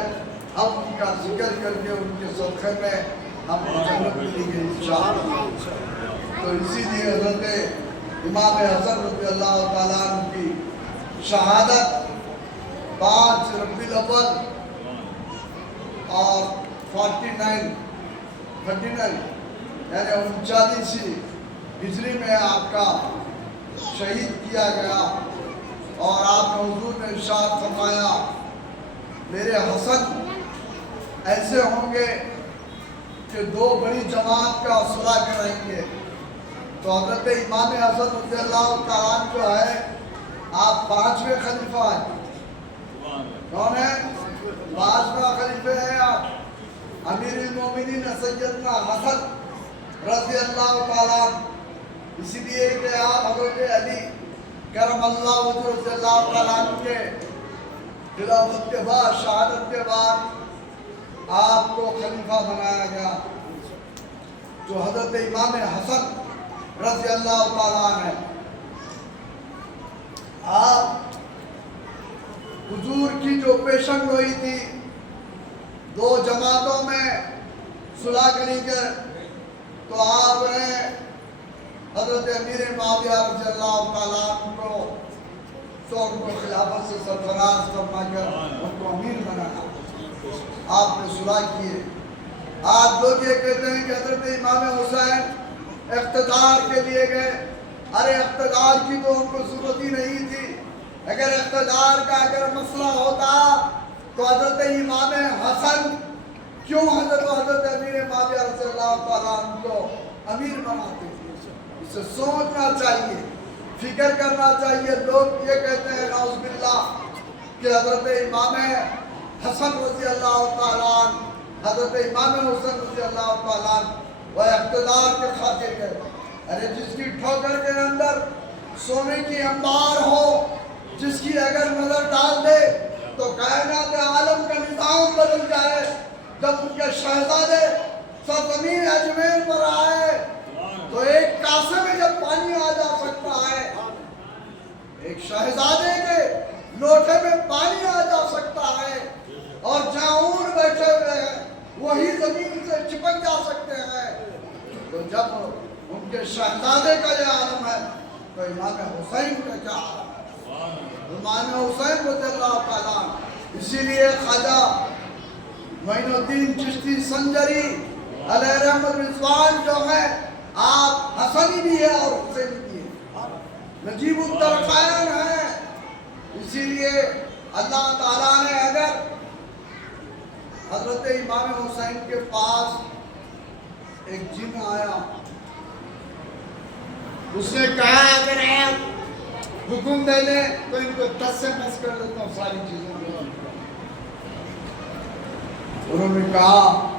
ہم ان کا ذکر کر کے ان کے صدقے میں ہم جنت ملیں گے انشاءاللہ۔ تو اسی لیے حضرت امام حسن رضی اللہ تعالیٰ عنہ کی شہادت 5 ربیع الاول اور 39 یعنی 39 ہجری میں آپ کا شہید کیا گیا۔ اور آپ نے حضور نے ارشاد فرمایا میرے حسن ایسے ہوں گے کہ دو بڑی جماعت کا صلح کرائیں گے. تو حضرت امام حسن رضی اللہ تعالیٰ عنہ جو ہے آپ 5ویں خلیفہ ہیں. کون ہے؟ 5واں خلیفہ ہیں آپ. امیر المومنین سیدنا حسن رضی اللہ تعالیٰ عنہ. اسی لیے کہ آپ حضرت علی کرم اللہ وجہ رضی اللہ تعالیٰ عنہ کے خلافت کے بعد شہادت کے بعد آپ کو خلیفہ بنایا گیا. جو حضرت امام حسن رضی اللہ تعالیٰ عنہ ہے. آپ حضور کی جو پیشن گوئی تھی دو جماعتوں میں صلح کریں گے تو آپ نے حضرت امیر معاویہ رضی اللہ تعالیٰ عنہ کو کو خلافت سے سرفراز فرما کر ان کو امیر بنانا. آپ نے صلح کیے. آج لوگ یہ کہتے ہیں کہ حضرت امام حسین اقتدار کے لیے گئے. ارے اقتدار کی تو ان کو ضرورت ہی نہیں تھی. اگر اقتدار کا اگر مسئلہ ہوتا تو حضرت امام حسن کیوں حضرت امیر معاویہ رضی اللہ تعالیٰ عنہ کو امیر بناتے تھے؟ اسے سوچنا چاہیے, فکر کرنا چاہیے. لوگ یہ کہتے ہیں نعوذ باللہ کہ حضرت امام حسن رضی اللہ تعالیٰ عنہ حضرت امام حسن رضی اللہ تعالیٰ عنہ وہ اقتدار کے خاطر گئے. ارے جس کی ٹھوکر کے اندر سونے کی انبار ہو, جس کی اگر نظر ڈال دے تو کائنات عالم کا نظام بدل جائے. جب ان کے شہزادے سرزمین اجمیر پر آئے تو ایک کاسے میں جب پانی آ جا سکتا ہے, ایک شہزادے کے لوٹے میں پانی آ جا سکتا ہے, اور جہاں اونٹ بیٹھے ہوئے ہیں وہی زمین سے چپک جا سکتے ہیں, تو جب ان کے شہزادے کا یہ عالم ہے تو امام حسین کا کیا عالم ہے؟ امام حسین رضی اللہ تعالیٰ. اسی لیے خواجہ معین الدین چشتی سنجری علیہ رحمت رضوان جو ہے آپ حسنی بھی ہے اور حسینی بھی ہے, نجیب الطرفین ہے. اسی لیے اللہ تعالیٰ نے اگر حضرت امام حسین کے پاس ایک جن آیا, اس نے کہا اگر آپ حکم دے لیں تو ان کو 10 سے مس کر دیتا ہوں ساری چیزوں کو. انہوں نے کہا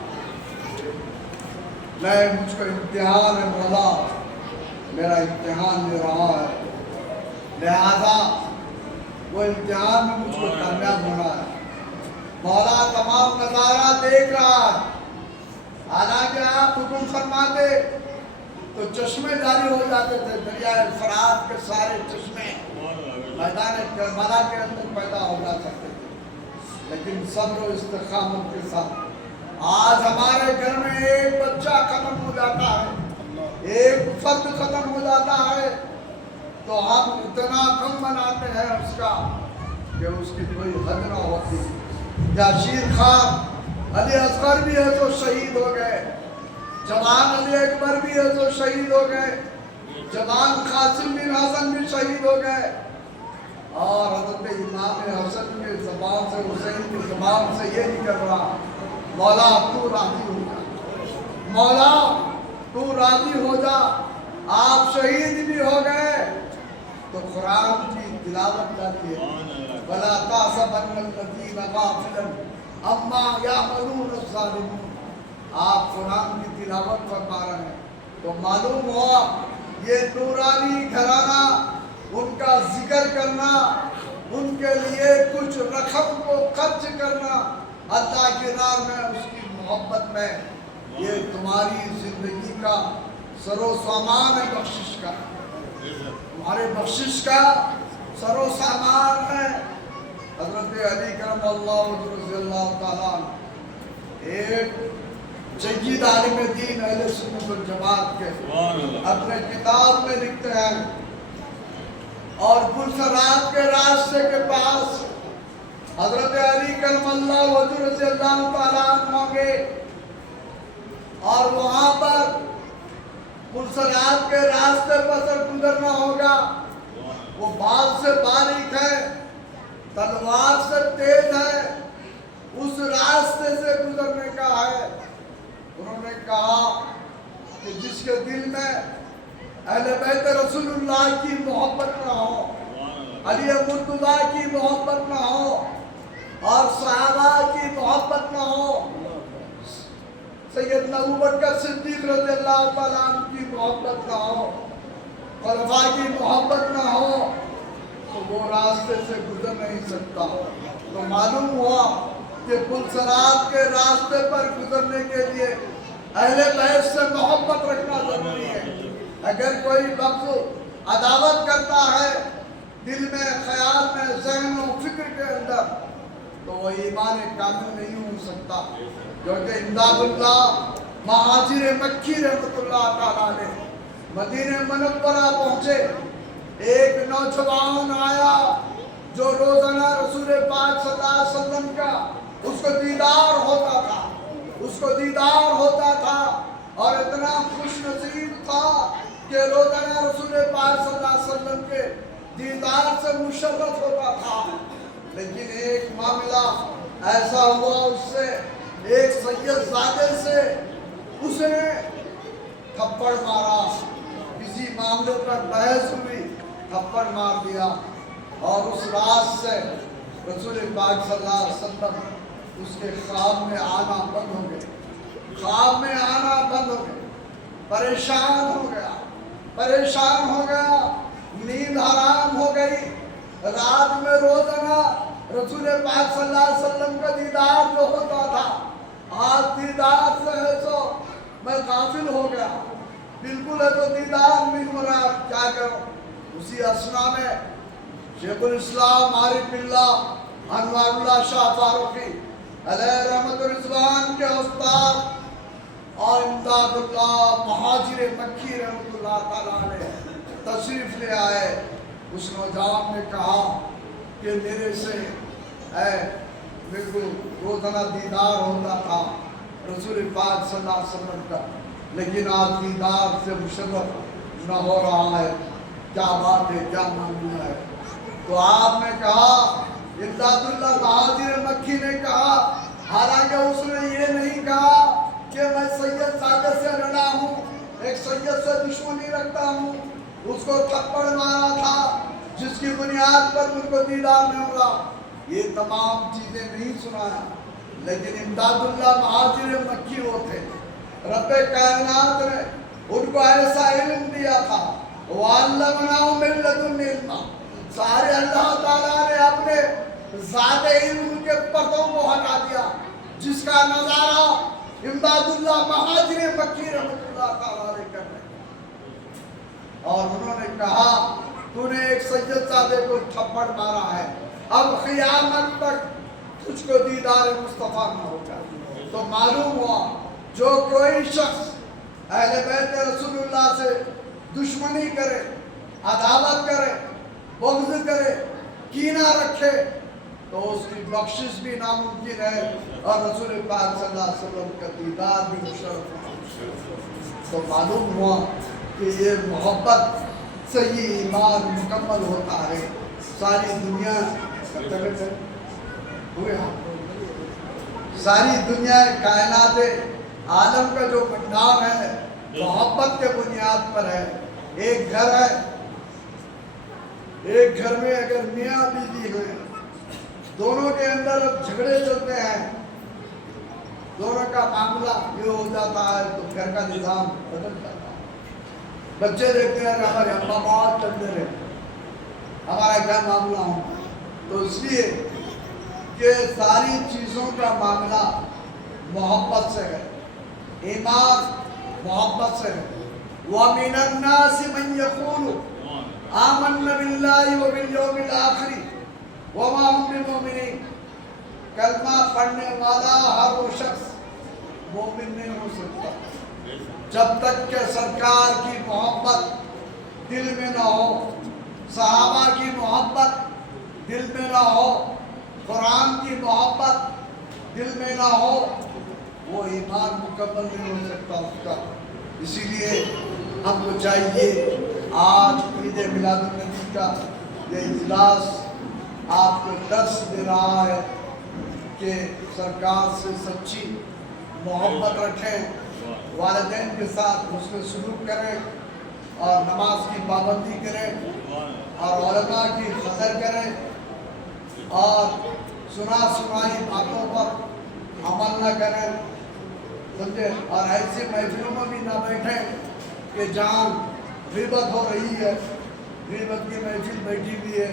نہیں, مجھ کو امتحان ہے مولا, میرا امتحان لے رہا ہے, لہذا وہ امتحان میں مجھ کو کامیاب ہونا ہے. مولا تمام نظارہ دیکھ رہا ہے, حالانکہ آپ حکم فرماتے تو چشمے جاری ہو جاتے تھے. دریائے فرات کے سارے چشمے میدان کربلا کے اندر پیدا ہو جا سکتے تھے, لیکن صبر و استقامت کے ساتھ آج ہمارے گھر میں ایک بچہ ختم ہو جاتا ہے, ایک فرد ختم ہو جاتا ہے تو ہم اتنا کم مناتے ہیں اس کا کہ اس کی کوئی حد نہ ہوتی. یاسین خان علی اصغر بھی ہے تو شہید ہو گئے, جوان علی اکبر بھی ہے تو شہید ہو گئے, جوان قاسم بن حسن بھی شہید ہو گئے, اور حضرت امام حسن کے زبان سے حسین کی زبان سے یہ نکل رہا مولا تو راضی ہو جا, مولا تو راضی ہو جا. آپ شہید بھی ہو گئے تو قرآن کی تلاوت جاتی ہے, وَلَا تَحْسَبَنَّ الَّذِينَ غَافِلًا عَمَّا يَعْمَلُونَ الظَّالِمُونَ. آپ قرآن کی تلاوت فرما رہے ہیں تو معلوم ہوا یہ نورانی گھرانہ, ان کا ذکر کرنا, ان کے لیے کچھ رقم کو خرچ کرنا اللہ کی راہ میں, اس کی محبت میں, یہ تمہاری زندگی کا سر و سامان ہے, بخشش کا, تمہارے بخشش کا سر و سامان ہے. حضرت علی کرم اللہ رضی اللہ تعالیٰ ایک جید عالم دین اہل سنت والجماعت کے اپنے کتاب میں لکھتے ہیں, اور پرسرات کے راستے کے پاس حضرت علی کرم اللہ وجہ رضی اللہ تعالیٰ عنہ ہوں گے, اور وہاں پر پرسرات کے راستے پر سے گزرنا ہوگا. وہ بال سے باریک ہے، تلوار سے تیز ہے، اس راستے سے گزرنے کا ہے۔ انہوں نے کہا کہ جس کے دل میں اہل بیت رسول اللہ کی محبت نہ ہو، علی مرتضیٰ کی محبت نہ ہو، اور صحابہ کی محبت نہ ہو، سیدنا ابوبکر صدیق رضی اللہ تعالیٰ عنہ کی محبت نہ ہو، خلفاء کی محبت نہ ہو، تو وہ راستے سے گزر نہیں سکتا۔ تو معلوم ہوا کہ پل صراط کے راستے پر گزرنے کے لیے اہل بیت سے محبت رکھنا ضروری ہے۔ اگر کوئی بغض عداوت کرتا ہے دل میں، خیال میں، ذہن و فکر کے اندر، تو وہ ایمان کامل نہیں ہو سکتا۔ کیونکہ امداد اللہ مہاجر مکی رحمۃ اللہ تعالیٰ علیہ مدینہ منورہ پہنچے، ایک نوجوان آیا جو روزانہ رسول پاک صلی اللہ علیہ وسلم کا اس کو دیدار ہوتا تھا، اس کو دیدار ہوتا تھا، اور اتنا خوش نصیب تھا کہ روزانہ رسول پاک صلی اللہ علیہ وسلم کے دیدار سے مشرف ہوتا تھا۔ لیکن ایک معاملہ ایسا ہوا، اس سے ایک سید زادے سے اس نے تھپڑ مارا، کسی معاملے پر بحث ہوئی، تھپڑ مار دیا، اور اس رات سے رسول پاک صلی اللہ علیہ وسلم اس کے خواب میں آنا بند ہو گئے، خواب میں آنا بند ہو گئے، پریشان ہو گیا، پریشان ہو گیا، نیند حرام ہو گئی۔ رات میں روزانہ رسول پاک صلی اللہ علیہ وسلم کا دیدار جو ہوتا تھا، آج دیدار سے ہے تو میں غافل ہو گیا، بالکل ہے تو دیدار نہیں ہو رہا، کیا کروں؟ اسی اسنا میں شیخ الاسلام عارف اللہ انوار اللہ شاہ فاروقی علیہ رحمت رضوان کے استاد اور امداد اللہ مہاجر مکی رحمت اللہ تعالیٰ علیہ تشریف لے آئے۔ اس نوجوان نے کہا کہ میرے سے میرے کو روزانہ دیدار ہوتا تھا رسول پاک صلی اللہ علیہ وسلم کا، لیکن آج دیدار سے مشرف نہ ہو رہا ہے، کیا بات ہے، کیا معاملہ ہے؟ تو آپ نے کہا، امداد اللہ مہاجر مکی نے کہا، حالانکہ اس نے یہ نہیں کہا کہ میں سید زادے سے لڑا ہوں، ایک سید سے دشمنی رکھتا ہوں، اس کو تھپڑ مارا تھا جس کی بنیاد پر ان کو دیدار نہیں ہو رہا، یہ تمام چیزیں نہیں سنایا۔ لیکن امداد اللہ مہاجر مکی وہ تھے، رب کائنات نے ان کو ایسا علم دیا تھا، وَعَلَّمْنَاهُ مِن لَّدُنِّهُ عِلْمًا، سارے اللہ تعالیٰ نے اپنے ذات علم کے پردوں کو ہٹا دیا، جس کا نظارہ امداد اللہ مہاجر مکی رحمت اللہ تعالیٰ علیہ کر رہے ہیں۔ اور انہوں نے کہا، تو نے ایک سید زادے کو تھپڑ مارا ہے، اب قیامت تک تجھ کو دیدار مصطفیٰ نہ ہوگا۔ تو معلوم ہوا جو کوئی شخص اہل بیت رسول اللہ سے دشمنی کرے، عداوت کرے، بغض کرے، کینہ رکھے، تو اس کی بخشش بھی ناممکن ہے، اور رسول پاک صلی اللہ علیہ وسلم کا دیدار بھی مشرف ہے۔ تو معلوم ہوا کہ یہ محبت سے ہی ایمان مکمل ہوتا ہے۔ ساری دنیا ساری دنیا کائنات عالم کا جو بنیاد ہے محبت کے بنیاد پر ہے۔ ایک گھر ہے، ایک گھر میں اگر میاں بیوی ہیں، دونوں کے اندر جھگڑے چلتے ہیں، دونوں کا معاملہ یہ ہو جاتا ہے تو گھر کا نظام بدل جاتا ہے۔ بچے دیکھتے ہیں کہ ہمارے ابا بہت چلتے رہے، ہمارا کیا معاملہ ہو، تو اس لیے کہ ساری چیزوں کا معاملہ محبت سے ہے، ایمان محبت سے ہے۔ وَمِنَ النَّاسِ مَن يَقُولُ آمَنَّا بِاللَّهِ وَبِالْيَوْمِ الْآخِرِ وَمَا هُمْ بِمُؤْمِنِينَ۔ کلمہ پڑھنے والا ہر وہ شخص مومن نہیں ہو سکتا جب تک کہ سرکار کی محبت دل میں نہ ہو، صحابہ کی محبت دل میں نہ ہو، قرآن کی محبت دل میں نہ ہو، وہ ایمان مکمل نہیں ہو سکتا اس کا۔ اسی لیے ہم کو چاہیے آج عید میلاد النبی کا یہ اجلاس آپ کو درس دے رہا ہے کہ سرکار سے سچی محبت رکھیں، والدین کے ساتھ حسن سلوک کریں اور نماز کی پابندی کریں اور علماء کی قدر کریں اور سنا سنائی باتوں پر عمل نہ کریں، سمجھے؟ اور ایسی محفلوں میں بھی نہ بیٹھیں کہ جہاں غیبت ہو رہی ہے، غیبت کی محفل بیٹھی ہوئی ہے،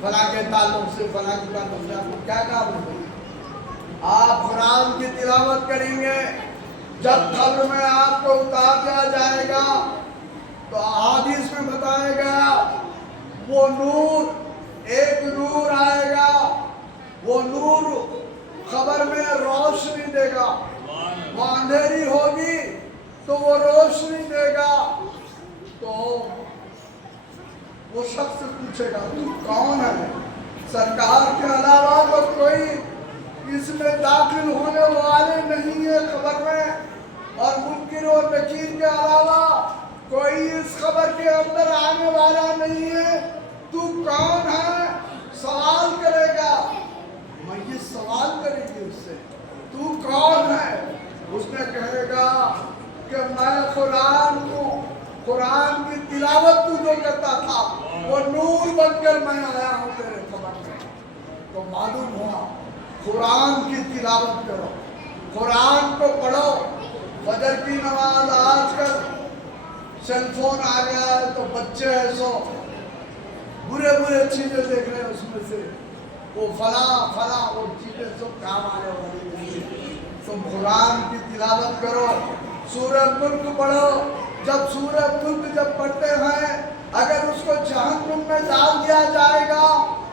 فلاں کے تعلق سے فلاں کے تعلق سے آپ کو کیا کام ہے؟ آپ قرآن کی تلاوت کریں گے، جب قبر میں آپ کو اتار دیا جائے گا تو احادیث میں بتایا گیا وہ نور، ایک نور آئے گا، وہ نور قبر میں روشنی دے گا، وہ اندھیری ہوگی تو وہ روشنی دے گا، تو وہ شخص پوچھے گا تو کون ہے؟ سرکار کے علاوہ تو کوئی اس میں داخل ہونے والے نہیں ہے قبر میں، اور منکر اور نکیر کے علاوہ کوئی اس قبر کے اندر آنے والا نہیں ہے، تو کون ہے؟ سوال کرے گا، میت سوال کرے گی اس سے تو کون ہے؟ اس نے کہے گا کہ میں قرآن کی تلاوت تو جو کرتا تھا وہ نور بن کر میں آیا ہوں تیرے قبر میں۔ تو معلوم ہوا قرآن کی تلاوت کرو، قرآن کو پڑھو، فجر کی نماز آج کل سیل فون آ گیا ہے تو بچے ہیں سو برے چیزیں دیکھ رہے ہیں، اس میں سے وہ فلاں وہ چیزیں سب کام آنے والی نہیں ہے۔ تم قرآن کی تلاوت کرو، سورہ ملک پڑھو، جب سورہ ملک جب پڑھتے ہیں اگر اس کو جہنم میں ڈال دیا جائے گا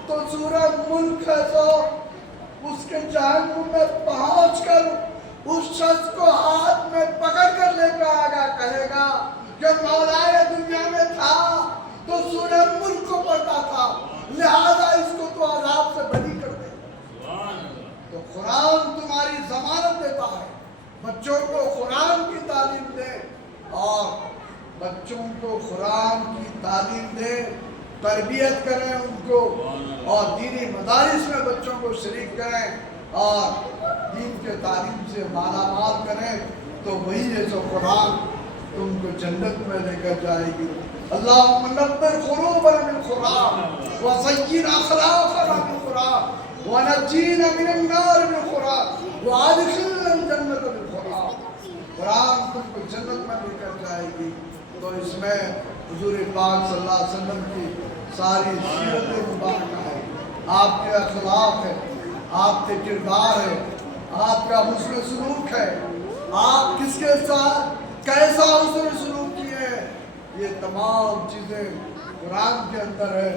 تو سورہ ملک ہے سو اس کے جہنم میں پہنچ کر اس شخص کو ہاتھ میں پکڑ کر لے کر آگا، کہے گا کہ مولا یہ دنیا میں تھا تو سورہ ملک کو پڑھتا تھا، لہذا اس کو تو عذاب سے بری کر دے۔ تو قرآن تمہاری ضمانت دیتا ہے، بچوں کو قرآن کی تعلیم دے اور بچوں کو قرآن کی تعلیم دے، تربیت کریں ان کو اور دینی مدارس میں بچوں کو شریک کریں اور دین کے تعلیم سے مالا مال کریں، تو وہی ہے جو قرآن تم کو جنت میں لے کر جائے گی۔ اللہم نبر قلوبنا بالقرآن وزین اخلاقنا بالقرآن ونجینا من النار بالقرآن وادخلنا الجنت بالقرآن۔ قرآن تم کو جنت میں لے کر جائے گی۔ تو اس میں حضور پاک صلی اللہ علیہ وسلم کی ساری سیرت مبارکہ ہے، آپ کے اخلاق ہے، آپ کے کردار ہے، آپ کا حسن سلوک ہے، آپ کس کے ساتھ کیسا حسن سلوک کیے، یہ تمام چیزیں قرآن کے اندر ہے۔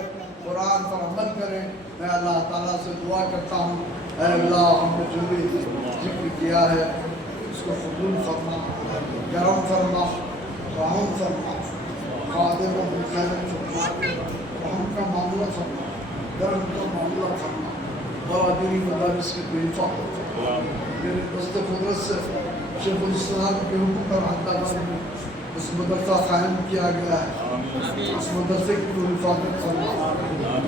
قرآن پر عمل کریں۔ میں اللہ تعالیٰ سے دعا کرتا ہوں، اے اللہ ہم نے جو بھی ذکر کیا ہے اس کو قبول فرما، کرم فرما، رحم فرما، خادم و خیر فرما، رحم کا معاملہ فرما، درم کا معاملہ فرما، برادری مدارس کی بے حفاظت فرما۔ میرے دست قدرت سے شیخ الاسلام کے حکم پر حیدرآباد میں اس مدرسہ قائم کیا گیا ہے، اس مدرسے کی تو حفاظت فرما۔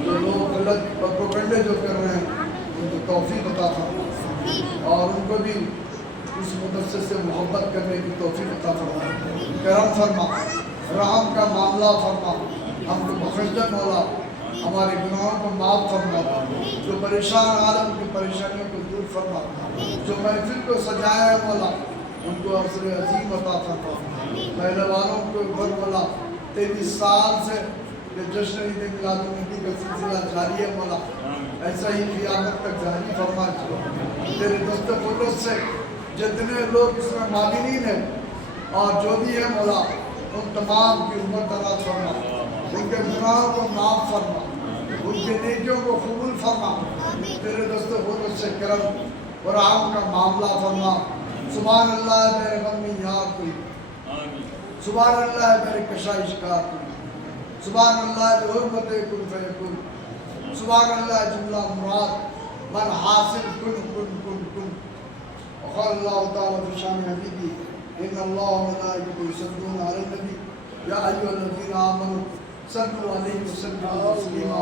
جو لوگ غلط پروپیگنڈے جو کر رہے ہیں ان کو توفیق عطا فرما اور ان کو بھی اس مدرسے سے محبت کرنے کی توفیق عطا فرما، کرم فرما، رحم کا معاملہ فرما، ہم کو بخش دے مولا، ہمارے گناہوں کو معاف فرما، جو پریشان عالم کی پریشانیوں کو دور فرما، جو محفل کو سجایا ہے مولا ان کو عصر عظیم عطا فرما۔ پہلے والوں کو گھر مولا 23 سال سے یہ جشن عید میلاد النبی کا سلسلہ جاری ہے مولا، ایسا ہی قیامت تک جاری فرما۔ تیرے دست قدرت سے جتنے لوگ اس میں معاونین ہیں اور جو بھی ہے مولا ان تمام کی عمر دراز فرما، ان کے گناہوں کو معاف فرما، ان کے نیکیوں کو قبول فرما۔ تیرے دست قدرت سے کرم اور رحم کا معاملہ فرما۔ سبحان اللہ میرے غم میں یاد کوئی، سبحان اللہ میرے کشائی شکار کوئی، سبحان اللہ بحرمت کن فیکن، سبحان اللہ جملہ مراد من حاصل کن کن کن کن۔ وقال اللہ تعالیٰ فی شان حبیبی ان اللہ و ملائکتہ یصلون علی النبی یا ایھا الذین آمنوا صلو علیہ وسلم تسلیما